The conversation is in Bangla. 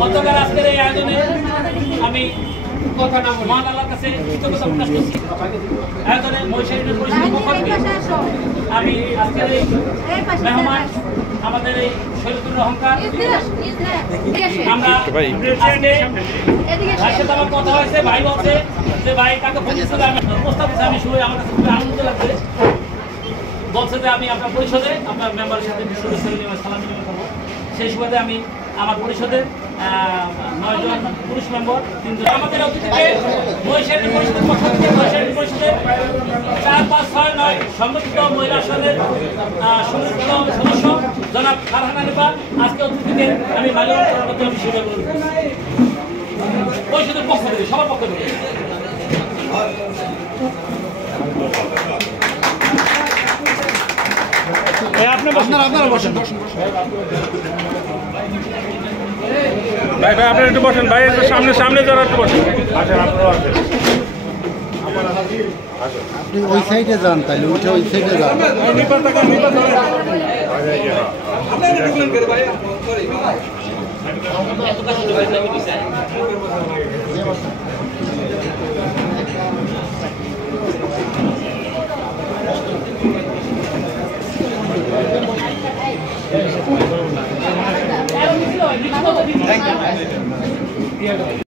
গতকাল আজকের এই আয়োজনে আমি মহান আল্লাহর কাছে কৃতজ্ঞতা প্রকাশ করছি। আয়োজনে মহিষাদী পরিষদের পক্ষ থেকে আমি আজকের এই মেহমান আমাদের এই শৈলতুর অহংকার আমরা আজকে আমার কথা হয়েছে, ভাই বলছে যে ভাই কাকে বলছিল আমি প্রস্তাব দিচ্ছি, আমি শুনে আমার কাছে খুবই আনন্দ লাগছে। বলছে যে আমি আপনার পরিষদে আপনার মেম্বারের সাথে সালাম বিনিময় করবো। সেই সুবাদে আমি আমার পরিষদের 9 জন পুরুষ মেম্বার, 3 জন আমাদের অতিথিকে মহিষাদী পরিষদের পক্ষ থেকে মহিষাদী পরিষদের 4, 5, 6, 9 সংগঠিত মহিলা সদের সংযুক্ত সদস্য জনাব ফারহানা নিপা আজকে অতিথিকে আমি মাল্যবান হিসেবে পরিষদের পক্ষ থেকে সবার পক্ষ থেকে আপনারা বসেন। ভাই আপনারা একটু বসেন, ভাই সামনে সামনে যারা একটু বসেন। আপনি ওই সাইডে যান, তাহলে উঠে ওই সাইডে যান। Thank you.